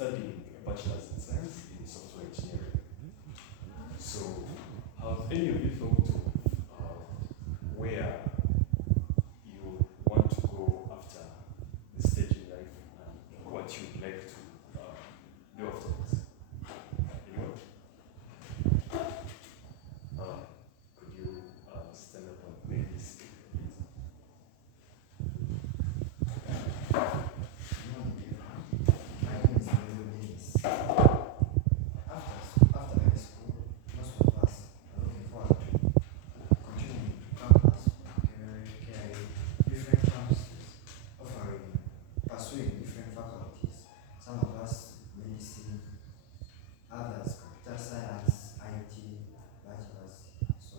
studying a bachelor's in science in software engineering. So, have any of you thought of where you want to go after this stage in life and what you would like to do afterwards? Anyone? Could you stand up and maybe speak a bit? My name is Revolutionize. After high school, most of us are looking forward to continuing campus, Makerere, different campuses, offering, pursuing different faculties. Some of us medicine, others computer science, IT, bachelor's, so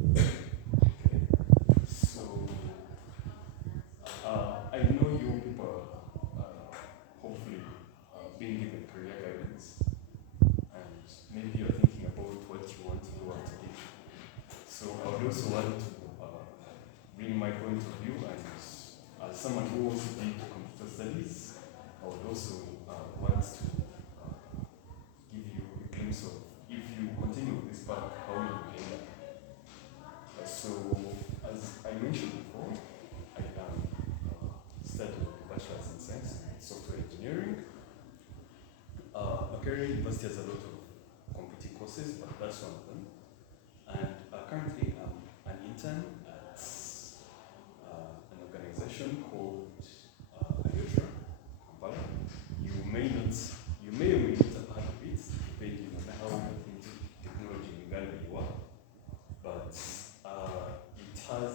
Okay. So, I know you people hopefully being given career guidance, and maybe you're thinking about what you want to do after it. So, I would also want to bring my point of view, and as someone who also did computer studies, I would also want to give you a glimpse of if you continue with this path, how you will end up. So, as I mentioned before, I am studying a bachelor's in science in software engineering. Makerere University has a lot of competing courses, but that's one of them. And currently, I'm an intern at an organization called IoT-Ra, Kampala. You may or may not have heard of it, depending on how into technology in Uganda you are. But it has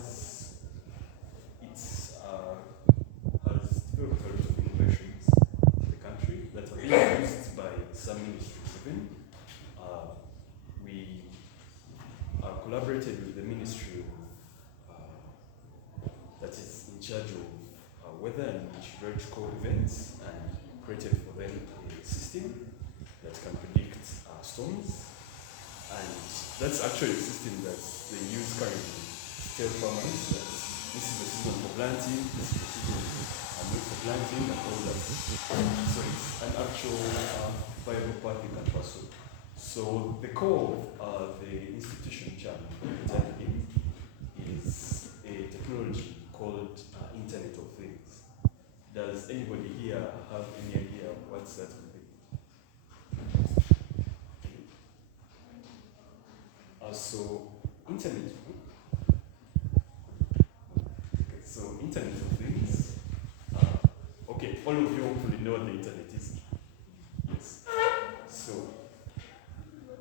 developed a lot of innovations in the country that are being used by some ministries even. We collaborated with the ministry that is in charge of weather and meteorological events and created for them a system that can predict storms. And that's actually a system that they use currently to tell farmers that this is the season for planting, this is the season for planting, and all that. So it's an actual viable path you can pursue. So the core of the institution which I'm in is a technology called Internet of Things. Does anybody here have any idea what that could be? So Internet. Okay, so Internet of Things. Okay, all of you hopefully know what the Internet is. Yes. So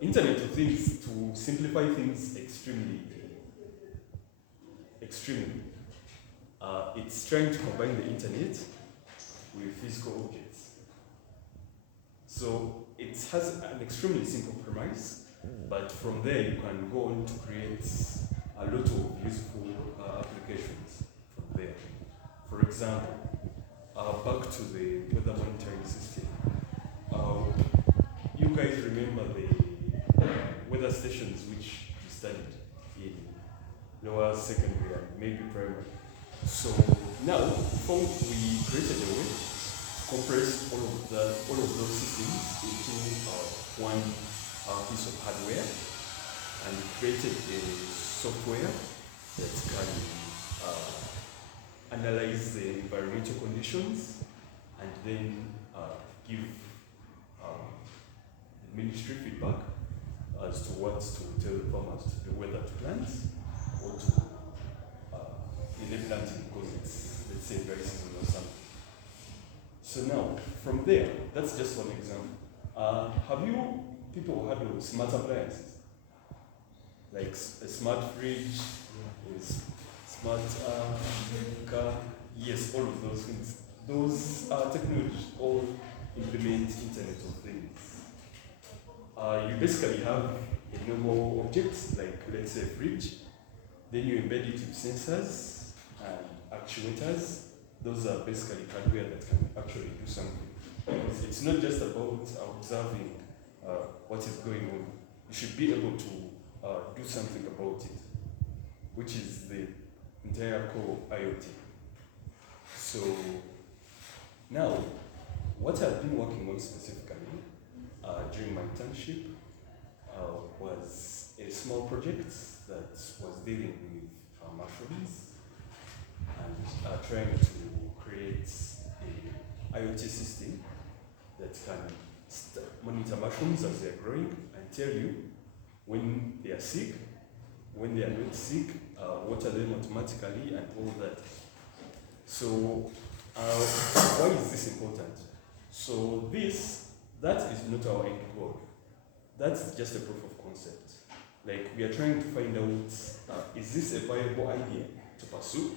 Internet of Things, to simplify things extremely, it's trying to combine the internet with physical objects. So it has an extremely simple premise, but from there you can go on to create a lot of useful applications from there. For example, back to the weather monitoring system. You guys remember the weather stations which you studied in lower secondary and maybe primary. So now, before we created a way to compress all of those systems into one piece of hardware, and created a software that can analyze the environmental conditions and then give the ministry feedback as to what to tell the farmers to do, whether to plant or to delay planting because it's, let's say, dry season or something. So now, from there, that's just one example. Have you people heard of smart appliances? Like a smart fridge, smart car? Yes, all of those things. Those technologies all implement Internet of Things. You basically have a normal object, like let's say a fridge, then you embed it with sensors and actuators. Those are basically hardware that can actually do something. It's not just about observing what is going on. You should be able to do something about it, which is the entire core of IoT. So now, what I've been working on specifically during my internship was a small project that was dealing with mushrooms and trying to create a IoT system that can monitor mushrooms as they're growing and tell you when they are sick, when they are not sick, water them automatically and all that. So why is this important? So that is not our end goal. That's just a proof of concept. Like, we are trying to find out, is this a viable idea to pursue?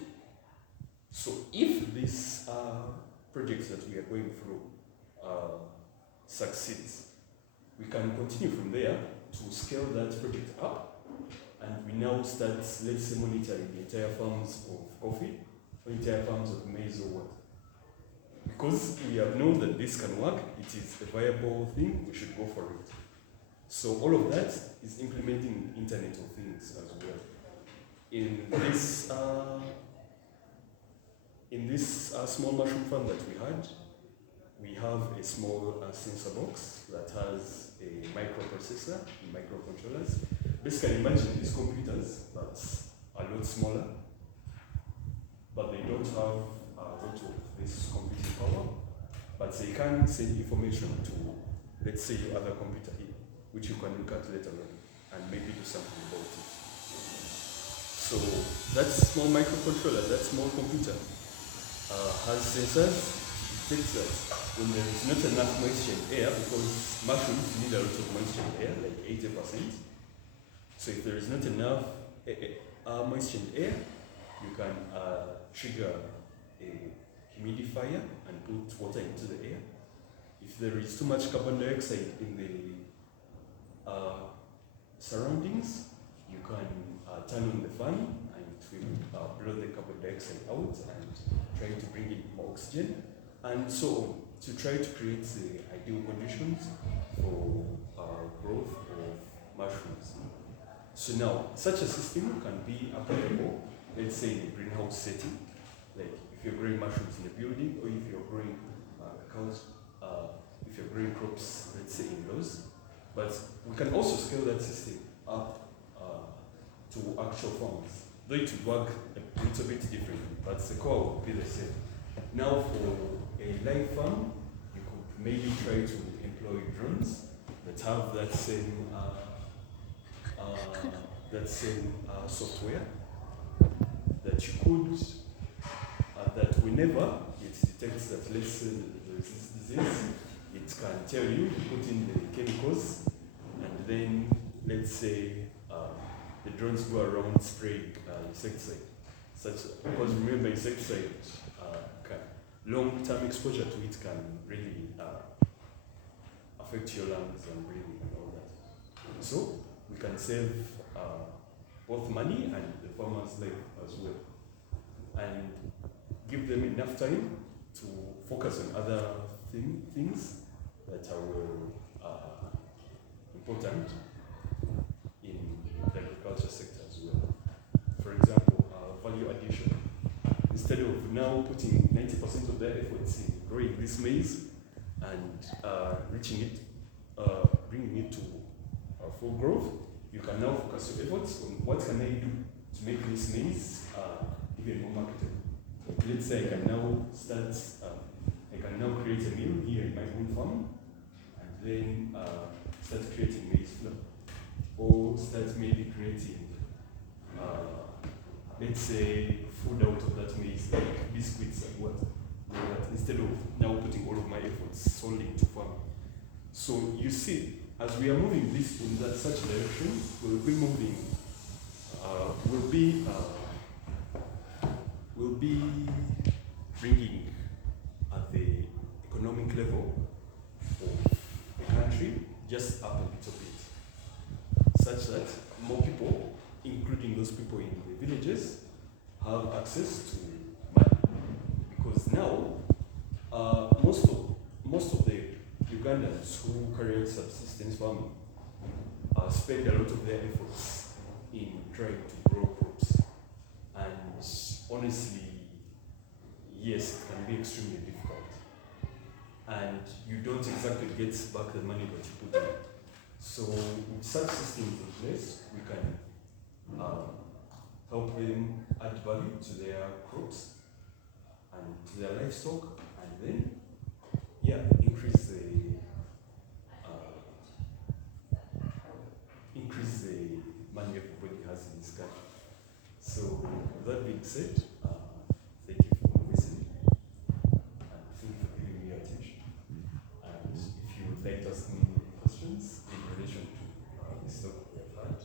So if this project that we are going through succeeds, we can continue from there to scale that project up, and we now start, let's say, monitoring the entire farms of coffee, or entire farms of maize or what. Because we have known that this can work, it is a viable thing, we should go for it. So all of that is implementing Internet of Things as well. In this small mushroom farm that we had, we have a small sensor box that has a microprocessor and microcontrollers. Basically, imagine these computers, but a lot smaller, but they don't have a lot of this computing power, but they can send information to, let's say, your other computer here, which you can look at later on and maybe do something about it. So that small microcontroller, that small computer, has sensors. It takes that when there is not enough moisture in air, because mushrooms need a lot of moisture in air, like 80%. So if there is not enough moisture in air, you can trigger a humidifier and put water into the air. If there is too much carbon dioxide in the surroundings, you can turn on the fan and it will blow the carbon dioxide out and try to bring in more oxygen, and so on, to try to create the ideal conditions for growth of mushrooms. So now, such a system can be applicable, let's say, in a greenhouse setting, like if you're growing mushrooms in a building, or if you're growing if you're growing crops, let's say, indoors. But we can also scale that system up to actual farms, though it would work a little bit differently, but the core would be the same. Now, for a live farm, you could maybe try to employ drones that have that same software that you could, that whenever it detects that, let's say, there is this disease, it can tell you, put in the chemicals, and then, let's say, the drones go around spraying insecticide. Because remember, insecticide, long-term exposure to it can really affect your lungs and breathing and all that. So we can save both money and the farmer's life as well, and give them enough time to focus on other things that are important in the agriculture sector as well. For example, value addition. Instead of now putting 90% of their efforts in growing this maize and reaching it, bringing it to full growth, you can now focus your efforts on what can I do to make this maize even more marketable. Let's say I can now create a mill here in my own farm, and then start creating maize flour, or start maybe creating, let's say, food out of that maize, like biscuits and what, instead of now putting all of my efforts solely into farming. So you see, as we are moving this in such direction, we'll be moving, we'll be bringing at the economic level of the country just up a little bit, such that more people, including those people in the villages, have access to money. Because now, most of the Ugandans who carry out subsistence farming spend a lot of their efforts in trying to grow crops. And honestly, yes, it can be extremely difficult. And you don't exactly get back the money that you put in. So with such systems in place, we can help them add value to their crops and to their livestock, and then increase the money everybody has in this country. So with that being said, thank you for listening and thank you for giving me your attention. And if you would like to ask me any questions in relation to this talk we have had,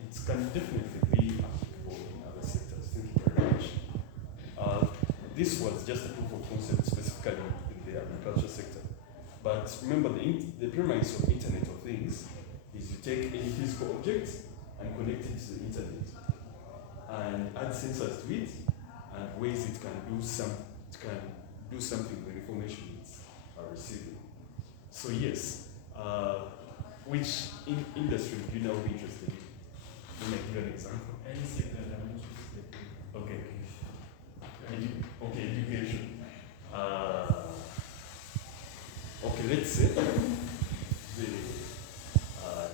it can definitely be applicable in other sectors. Thank you very much. This was just a proof of concept specifically in the agriculture sector. But remember, the premise of Internet of Things is you take any physical object and connect it to the internet and add sensors to it and ways it can do something with the information it's receiving. So yes, which industry do you now be interested in? Let me give you an example. Any sector that I'm interested in. Okay. Okay, education. Okay, let's say the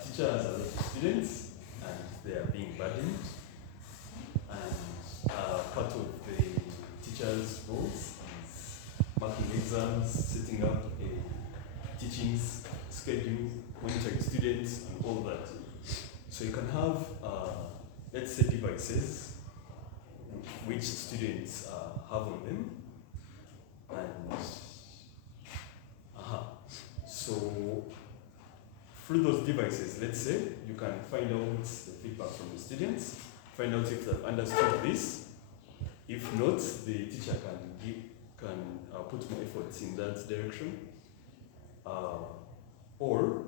teachers are the students and they are being burdened, and part of the teachers' roles is marking exams, setting up a teaching schedule, monitoring students, and all that. So you can have, let's say, devices which students have on them, and so through those devices, let's say, you can find out the feedback from the students, find out if they've understood this. If not, the teacher can put more efforts in that direction. Or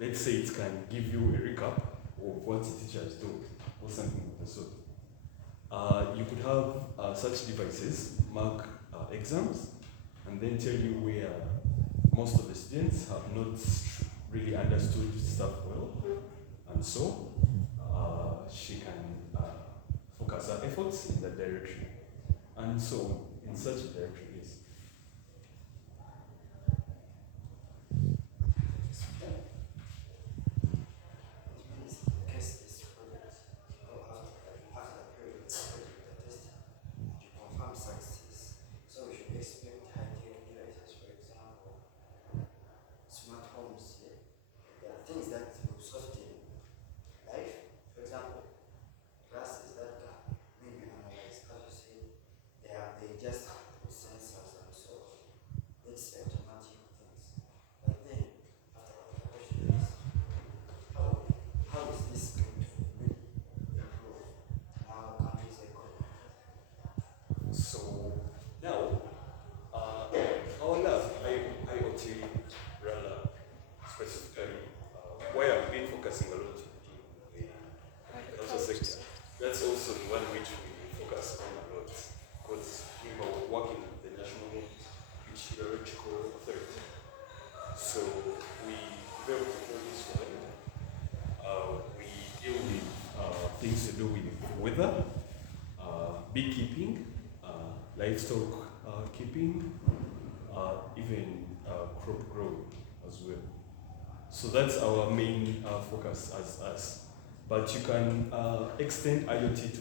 let's say it can give you a recap of what the teacher has taught, or something of the sort. You could have such devices mark exams and then tell you where most of the students have not really understood stuff well, and so she can focus her efforts in that direction, and so in such a direction. Yes. IoT-Ra specifically, where I've been focusing a lot in the agriculture sector. That's also the one which we focus on a lot, because we are working with the National Meteorological Authority. So we develop technologies for them. We deal with things to do with weather, beekeeping, livestock keeping, even crop growing as well. So that's our main focus as us. But you can extend IoT to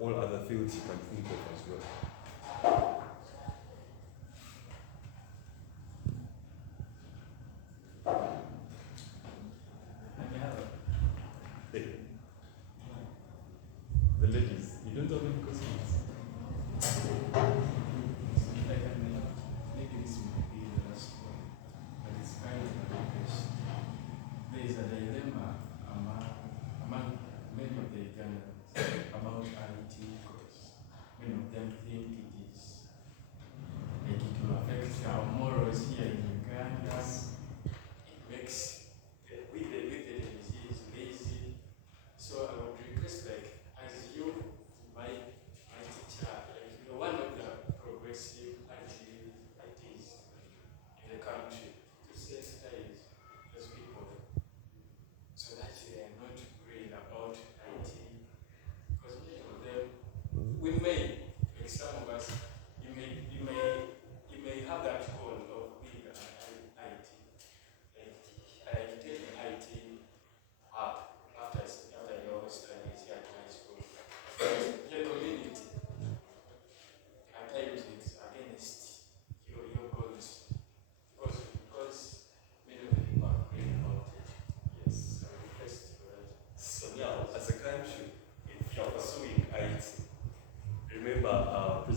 all other fields you can think of as well.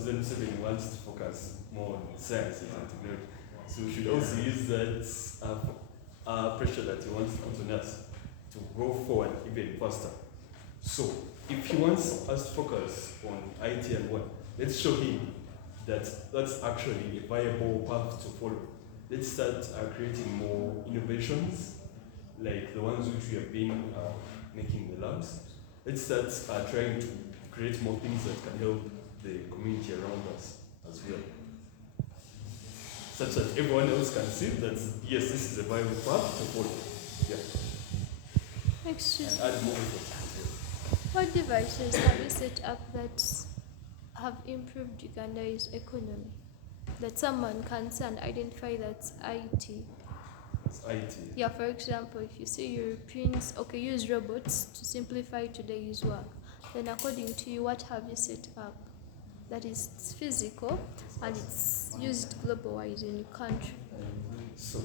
2007 wants to focus more on sciences and technology. So we should also use that pressure that he wants to put on us to go forward even faster. So if he wants us to focus on IT and what, let's show him that that's actually a viable path to follow. Let's start creating more innovations, like the ones which we have been making in the labs. Let's start trying to create more things that can help the community around us as well, such that everyone else can see that yes, this is a viable path to follow. Yeah. Excuse And add more effort. What devices have you set up that have improved Uganda's economy? That someone can see and identify that's IT. It's IT. Yeah, for example, if you see Europeans, okay, use robots to simplify today's work, then according to you, what have you set up that is physical and it's used global-wise in your country? So,